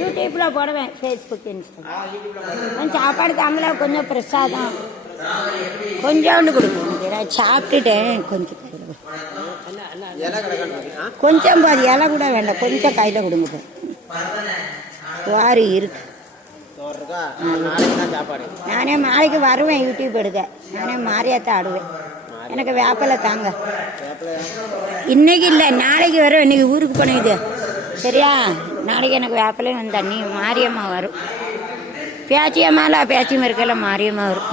யூடியூப்பில் போடுவேன், Facebook, Instagram. சாப்பாடு தாங்களா கொஞ்சம் பிரசாதம் கொஞ்சோண்டு கொடுப்போம். ஏதாவது சாப்பிட்டுட்டேன் கொஞ்சம் கொஞ்சம் பாதி இலை கூட வேண்டாம், கொஞ்சம் கையில் கொடுங்க. வாரி இருக்கு. நானே மாலைக்கு வருவேன் யூடியூப் எடுக்க. நானே மாரியாத்தான் ஆடுவேன். எனக்கு வேப்பலை தாங்க. இன்னைக்கு இல்லை, நாளைக்கு வரும். இன்னைக்கு ஊருக்கு போனது சரியா. நாளைக்கு எனக்கு வேப்பலையும் வந்தா நீ மாரியம்மா வரும். பேச்சியம்மால பேச்சியம்மா இருக்கல மாரியம்மா வரும்.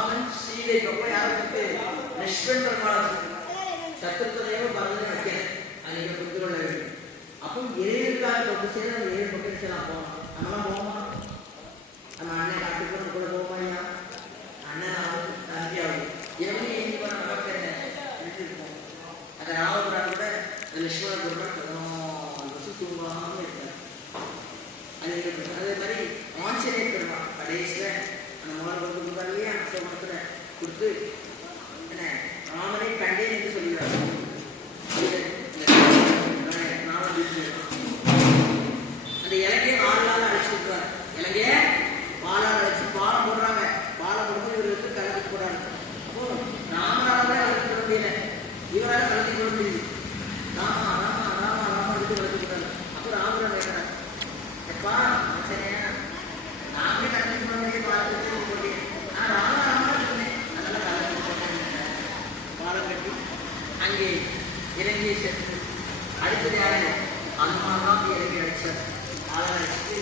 அதே மாதிரி ஆஞ்சநேயர் பெருமாள் கடைசியில் அந்த முதல் முன்னாடியே அசோகத்தில் கொடுத்து என்ன ராமனை கண்டேன் என்று சொல்கிறார். அந்த இலங்கையை வாழலால் அழைச்சிருக்கிறார். இலங்கைய வாழால் அழைச்சி பாலம் போடுறாங்க. பாலம் போட்டு இவர்களுக்கு கலந்து போடுறாங்க. ராமனால கலந்து போட முடியல, இவரால் கலந்து போட முடியுது. ராமா ராமா ராமா ராமா எடுத்து கலந்து போட்டாங்க. அப்போ ராமரை கேட்கிறார், எப்பா சரியா நாமே கலந்து போட முடியும் பார்த்து போட்டு நான் ராமா ராமா சொன்னேன். அதெல்லாம் கலந்து போட்டேன். பாலம் கட்டி அங்கே இலங்கையை சென்று அடுத்ததாக அனுமானம் இலங்கை அடிச்சார். அதை அடிச்சுட்டு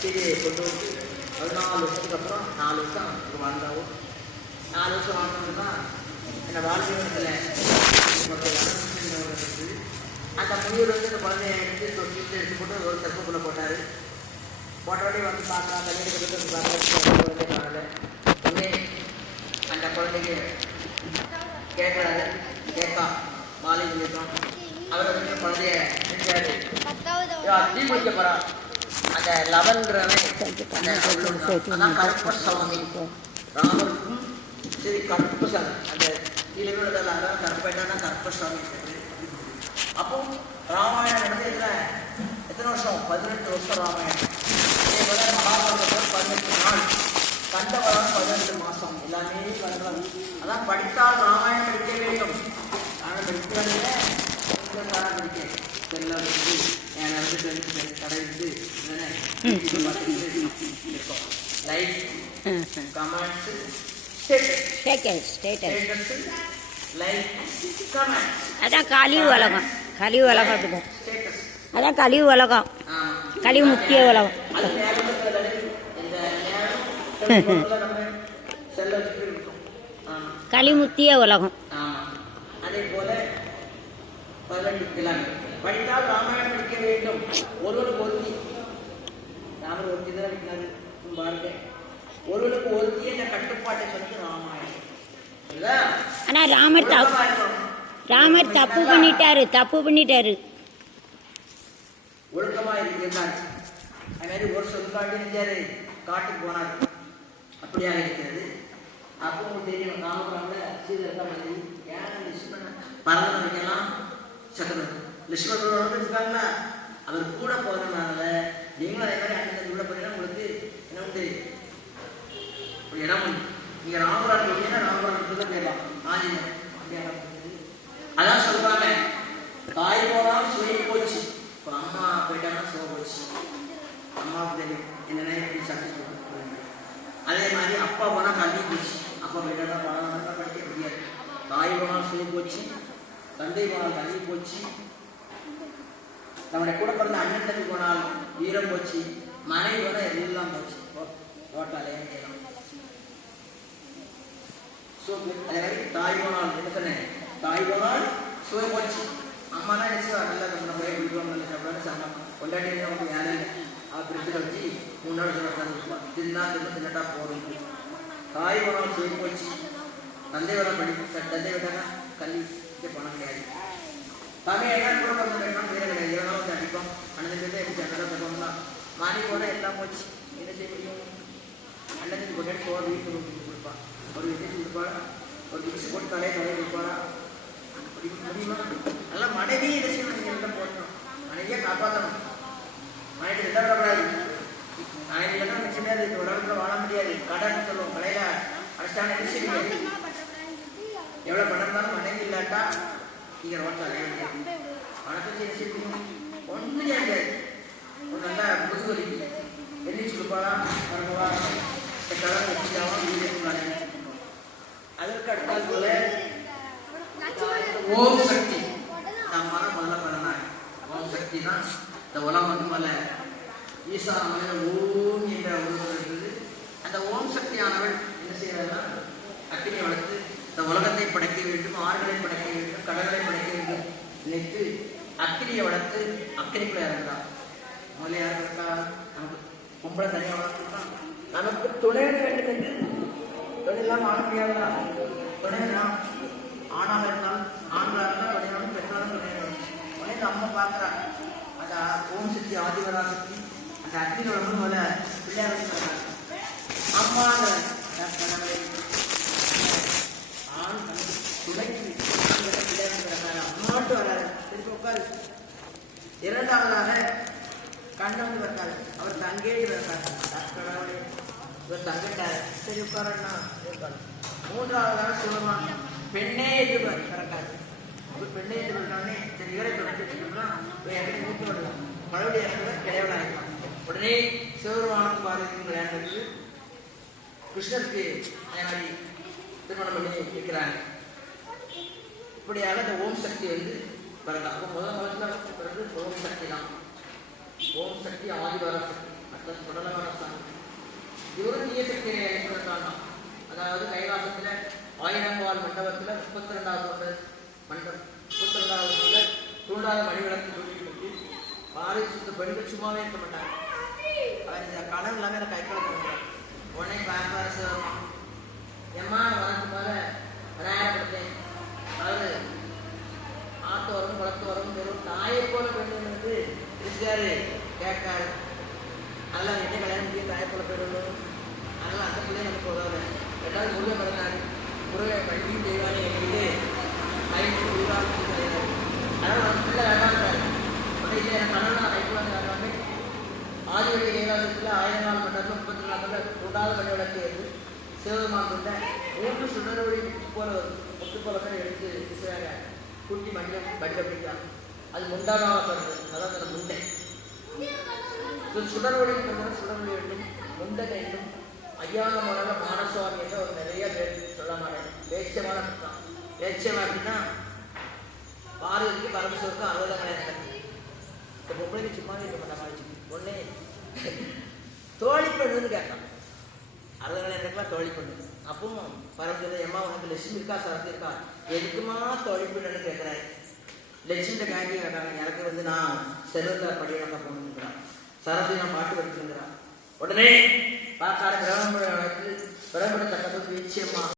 சீதையை கொண்டு வந்து 14 வருஷத்துக்கு அப்புறம் 4 வருஷம் வாழ்ந்தாவும் 4 வருஷம் வாழ்ந்தோம்னா இந்த வாழ்க்கையில் அந்த முனிவர் வந்து இந்த குழந்தைய எடுத்து தொட்டிட்டு எடுத்து போட்டு ஒரு தற்புக்குள்ளே போட்டார். போட்டோடனே வந்து பார்க்கலாம், தண்ணீருக்கு வந்து பார்க்க குழந்தை காணல. உடனே அந்த குழந்தைக்கு கேட்குறாரு, கேட்கா மாலை சொல்லிட்டோம். அவரை வந்து குழந்தைய செஞ்சாரு. தீ முடிக்க போகிறான். அந்த லவன்றவன் அதான் கருப்பசாமி. ராமருக்கும் சரி கருப்பசாமி அந்த இளைஞர்கள் அதான் கருப்பைன்னா கருப்பசாமி. அப்போ ராமாயணம் நடந்ததுல எத்தனை வருஷம்? 18 வருஷம் ராமாயணம். அதே போல மகாபாரதத்தில் 18 நாள், கண்டவரம் 18 மாதம். எல்லாமே கண்டவரம். அதான் படித்தால் ராமாயணம் படிக்க வேண்டும். ஆனால் படிக்கிறதில்ல படிக்க செல்லம் இருந்து என் நடந்து கடைந்து லைக் கமெண்ட்ஸ் அதான் கழிவு உலகம். கழிவு உலகம் அப்படிதான். அதான் கழிவு உலகம், கழிவு முக்கிய உலகம். கழிமுத்திய உலகம். அதே போல 18 படித்தால் ராமாயணம் படிக்க வேண்டும். ஒருவனுக்கு ஒருத்தி ராமர் ஒருத்தி தான் இருக்கிறாரு பாருங்க. ஒருவனுக்கு ஒருத்தி என்ற கட்டுப்பாட்டை சொல்லி ராமாயணம். ஆனா ராமர் தப்பு பண்ணிட்டாரு. ஒழுக்கமா இருந்தார். அது மாதிரி ஒரு சொல்காட்டி இருந்தாரு, காட்டுக்கு போனார். அப்படியாக இருக்கிறது. அப்போ உங்களுக்கு தெரியும், ராமபுரம்ல சீதா மனைவி ஏன் லட்சுமணன் பரதம் வைக்கலாம் சக்கரம் லட்சுமணோட வச்சுக்காங்களா. அவர் கூட போறதுனால நீங்களும் அதே மாதிரி அண்ணன் உள்ள போனீங்கன்னா உங்களுக்கு என்ன உண்டு, ஒரு இடம் உண்டு. நீங்க ராமபுரம் போனீங்கன்னா ராமபுரத்துக்கு தான் போயிடலாம். ஆஞ்சநேயர் அதான் சொல்றாங்க, தாய் போனால் சுவை போச்சு. இப்போ அம்மா போயிட்டாங்கன்னா சுவை போச்சு. அம்மாவுக்கு தெரியும் என்னென்ன எப்படி சக்தி. அதே மாதிரி அப்பா போனால் கல்வி போச்சு. அப்பா போயிட்டா படம் படிக்க முடியாது. தாய் போனால் சுவை போச்சு, தந்தை போனால் கல்வி போச்சு, நம்முடைய கூட பிறந்த அண்ணன் தம்பி போனால் வீரம் போச்சு, மனைவி போனால் எல்லாம் போச்சு. ஓட்டாலே கேட்கலாம். அதே மாதிரி தாய் போனால் என்ன சொன்னேன், தாய் போனால் சுவை போச்சு. அம்மா தான் நினைச்சு நல்லா நம்ம போய் விடுவோம், நல்ல சாப்பிடான்னு சாப்பிடும். கொண்டாடி நமக்கு யாரும் இல்லை. அவர் பிரிட்ஜில் வச்சு 3 நாள் சொல்லிருப்பான். தின்னா போகிறோம். தாய் போனால் சுவை போச்சு, தந்தை வர தந்தை விட்டாங்கன்னா கல்வி பணம் கிடையாது. தமிழ் கூட பண்ணலாம் வேற கிடையாது. எவ்வளோ வந்து அடிப்போம். அண்ணன் எப்படி சண்டை தருவாங்களா. மாறி போனால் எல்லாம் போச்சு. என்ன செய்ய முடியும்? அண்ணனுக்கு கொண்டாடி சோறு வீட்டு கொடுப்பான். ஒரு வீட்டுக்கு கொடுப்பாளா, ஒரு மிக்சி போட்டு தலையை கொடுப்பாளா, முடியுமா? நல்லா மனைவியே என்ன செய்யணும், எல்லாம் போடணும். மனைவியை காப்பாற்றணும். மனைவி எல்லாம் விடக்கூடாது. இங்கே ரோட்டில் அலைய வணக்கம் செய்ய ஒன்றும் கிடையாது. ஒரு நல்லா முதுவலி எண்ணிச்சு கொடுப்பாளா வரவா கலர் வச்சுக்காவும் வீடு அதற்கு அடுத்தால் போல ஓம் சக்தி நான் முதல்ல பண்ணேன். ஓம் சக்தி தான் இந்த உலகம் வந்து மேல ஈசா ஓம் என்ற உருவம் இருக்குது. அந்த ஓம் சக்தியானவள் என்ன செய்யறதுன்னா அக்கினியை வளர்த்து இந்த உலகத்தை படைக்க வேண்டும், ஆறுகளை படைக்க வேண்டும், கடல்களை படைக்க வேண்டும் நினைத்து அக்கினியை வளர்த்து அக்கினிக்குள்ள இறங்குறான். முதல்ல யார் இருக்கா? நமக்கு பொம்பளை தனியாக வளர்த்துருக்கான். நமக்கு துணை வேண்டும் என்று துணை இல்லாமல் ஆட முடியாதா? துணைனா ஆணாக இருந்தாலும் ஆண்களாக இருந்தால் துணையாலும் பெற்றாலும் துணையாலும் உடனே அம்மா பார்க்குறாங்க. அந்த ஓம் சக்தி ஆதிவரா சக்தி அந்த அக்னி வளர்ந்து முதல்ல பிள்ளையார் வச்சுருக்காங்க. அம்மா ஆண் துணைக்கு பிள்ளையார் அம்மாட்டு வராது. திருப்பி உட்காரு. இரண்டாவதாக கண்ணன் வந்தாரு. அவர் தங்கே இருக்காரு. இவர் தங்கிட்டார். சரி உட்காரண்ணா உட்காரு. மூன்றாவதாக சிவமான் பெண்ணே என்று பிறக்காது. அவர் பெண்ணே என்று பிறக்கானே சரி இவரை தொடர்ச்சி வச்சுக்கணும்னா இவரை மூத்து விடலாம். மறுபடியும் இறங்குற கிடையாது ஆகிக்கலாம். உடனே சிவபெருமானுக்கு பார்வதிக்கும் விளையாடுறது கிருஷ்ணருக்கு அதே மாதிரி திருமணம் பண்ணி இருக்கிறாங்க. இப்படியாக இந்த ஓம் சக்தி வந்து பிறந்தான். அப்போ முதல்ல பிறகு ஓம் சக்தி தான். ஓம் சக்தி ஆதிவார சக்தி மற்ற சுடலவார சாமி இவரும் தீய சக்தியை பிறந்தான். அதாவது கைலாசத்தில் 1000 கால் மண்டபத்தில் 32வது மண்டபம் 32வது தூண்டாத மணிவிளக்கு தூண்டிட்டு பாறை சுத்த பெண்கள் சும்மாவே இருக்க மாட்டாங்க. அவர் இந்த கனவு எல்லாமே எனக்கு கைக்கால பண்ணுறாங்க. உடனே பாரச எம்மா வளர்த்து போல விநாயகப்படுத்தேன். அதாவது ஆத்து வரும் குளத்து வரும் வெறும் தாயை போல பெண்கள் வந்து இருக்காரு கேட்காரு. அதெல்லாம் என்ன கல்யாணம் முடியும் தாயை போல பெண்ணும் அதெல்லாம் அந்த பிள்ளைங்க நமக்கு உதவுற. ரெண்டாவது முருகன் பிறந்தாரு. முருகன் பள்ளியும் தெய்வானி எங்கிட்டு கைக்கு உருவாக்கி அதனால் நம்ம பிள்ளை வேண்டாம்ட்டாரு. உடனே இல்லை எனக்கு கணவன் கைக்குள்ள எல்லாமே ஆதிவழி ஏகாசத்தில் 1000 நாள் மண்டபம் 34 கூடாத மணி விளக்கு ஏற்று சிவபெருமான் கொண்ட 3 சுடரொளி முத்து போல எடுத்து இருக்கிறாங்க. குட்டி மண்டலம் வடிவ பிடிக்கிறாங்க. அது முண்டாக வருது. அதாவது அந்த முண்டை சுடரொளி சுடரொளி வேண்டும் முண்டை வேண்டும். ஐயான முறையில் மானசுவாமி என்ற ஒரு நிறைய பேர் சொல்ல மாட்டேன். வேட்சியமான தான். வேட்சியம் அப்படின்னா பார்வதிக்கு பரமேஸ்வருக்கு 60 கல்யாணம். இந்த பொம்பளைக்கு சும்மாவே இருக்க மாட்டாங்க. ஒன்னே தோழி பண்ணுன்னு கேட்டான். 60 கல்யாணத்துக்குலாம் தோழி பண்ணு. அப்பவும் பரமேஸ்வரர் எம்மா உனக்கு லட்சுமி இருக்கா சரத்து இருக்கா எதுக்குமா தோழி பண்ணுன்னு கேட்குறாரு. லட்சுமிட்ட காட்டி கேட்காங்க. எனக்கு வந்து நான் செல்வத்தார் படியணக்கா போகணுங்கிறான். சரஸ்வதி நான் பாட்டு படிக்கணுங்கிறான். உடனே பார்க்காத பிரம்ம பிரம்மண தக்கத்துக்கு நிச்சயமா